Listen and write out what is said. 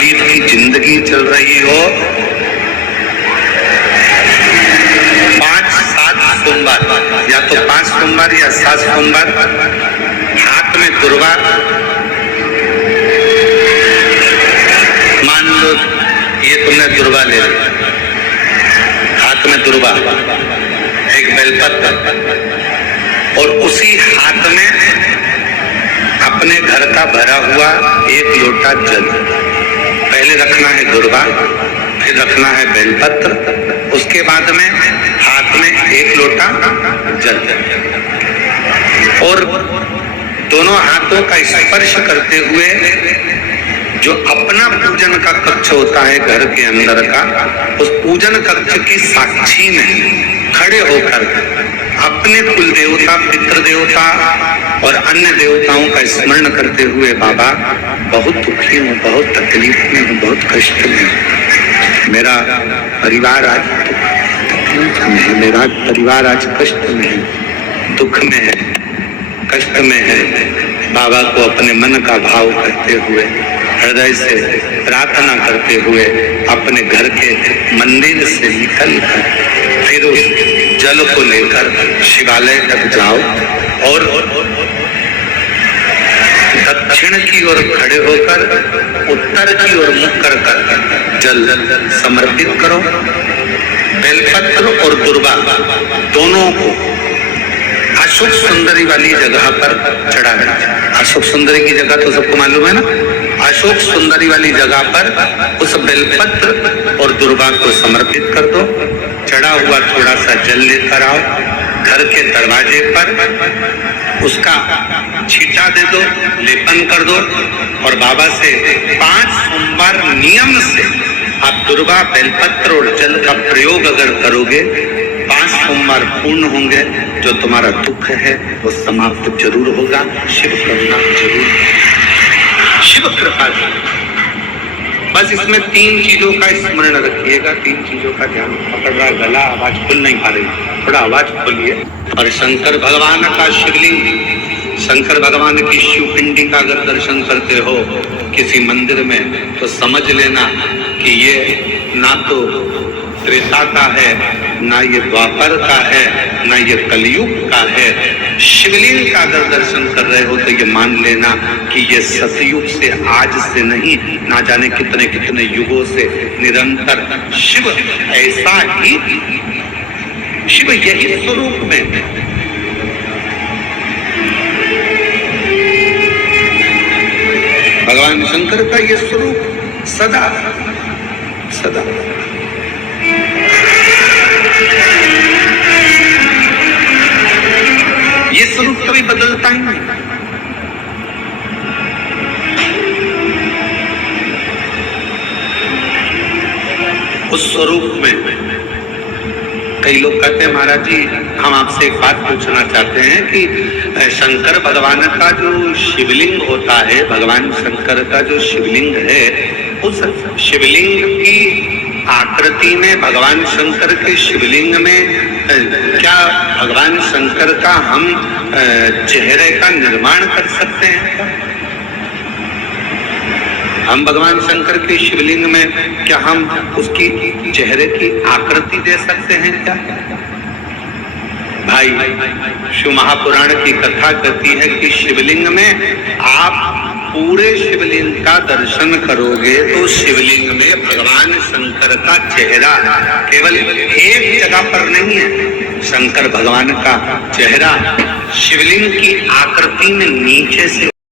तकलीफ की जिंदगी चल रही हो, 5-7 सोमवार, या तो 5 सोमवार या 7 सोमवार, हाथ में दुर्वा, मान लो ये तुमने दुर्वा ले ली, हाथ में दुर्वा, एक बेलपत्र, और उसी हाथ में अपने घर का भरा हुआ 1 लोटा जल। पहले रखना है दुर्वा, फिर रखना है बेलपत्र, उसके बाद में हाथ में 1 लोटा जल, और दोनों हाथों का स्पर्श करते हुए जो अपना पूजन का कक्ष होता है घर के अंदर का, उस पूजन कक्ष की साक्षी में खड़े होकर अपने कुल देवता, पितृ देवता और अन्य देवताओं का स्मरण करते हुए, बाबा बहुत दुखी हूँ, बहुत तकलीफ में हूँ, बहुत कष्ट में हूँ, मेरा परिवार आज तकलीफ में है, मेरा परिवार आज कष्ट में है, दुख में है, कष्ट में है। बाबा को अपने मन का भाव करते हुए, हृदय से प्रार्थना करते हुए अपने घर के मंदिर से निकल कर फिर उस जल को लेकर शिवालय तक जाओ और दक्षिण की ओर खड़े होकर उत्तर की ओर मुख कर जल समर्पित करो। बेलपत्र और दुर्वा दोनों को अशोक सुंदरी वाली जगह पर चढ़ा दीजिए। अशोक सुंदरी की जगह तो सबको मालूम है ना। अशोक सुंदरी वाली जगह पर उस बेलपत्र और दुर्वा को समर्पित कर दो। चढ़ा हुआ थोड़ा सा जल लेकर आओ, घर के दरवाजे पर उसका छींटा दे दो, लेपन कर दो, और बाबा से 5 सोमवार नियम से आप दुर्वा, बेलपत्र और जल का प्रयोग अगर करोगे, 5 सोमवार पूर्ण होंगे। जो तुम्हारा दुख है वो समाप्त जरूर होगा। शिव करुणा जरूर, शिव कृपा। बस इसमें 3 चीजों का स्मरण रखिएगा, 3 चीजों का ध्यान। पकड़ रहा गला, आवाज खुल नहीं पा रही, थोड़ा आवाज खोलिए। और शंकर भगवान का शिवलिंग, शंकर भगवान की शिव पिंडी का अगर दर्शन करते हो किसी मंदिर में, तो समझ लेना कि ये ना तो त्रेता का है, ना ये द्वापर का है, ना ये कलयुग का है। शिवलिंग का अगर दर्शन कर रहे हो तो ये मान लेना कि ये सतयुग से, आज से नहीं, ना जाने कितने कितने युगों से निरंतर शिव ऐसा ही, शिव यही स्वरूप में भगवान शंकर का ये स्वरूप सदा सदा। ये स्वरूप कभी बदलता ही नहीं। उस स्वरूप में कई लोग कहते हैं, महाराज जी हम आपसे एक बात पूछना चाहते हैं कि शंकर भगवान का जो शिवलिंग होता है, भगवान शंकर का जो शिवलिंग है, उस शिवलिंग की आकृति में, भगवान शंकर के शिवलिंग में क्या भगवान शंकर का हम चेहरे का निर्माण कर सकते हैं क्या? हम भगवान शंकर के शिवलिंग में क्या हम उसकी चेहरे की आकृति दे सकते हैं क्या? भाई, शिव महापुराण की कथा कहती है कि शिवलिंग में आप पूरे शिवलिंग का दर्शन करोगे तो शिवलिंग में भगवान शंकर का चेहरा केवल एक जगह पर नहीं है। शंकर भगवान का चेहरा शिवलिंग की आकृति में नीचे से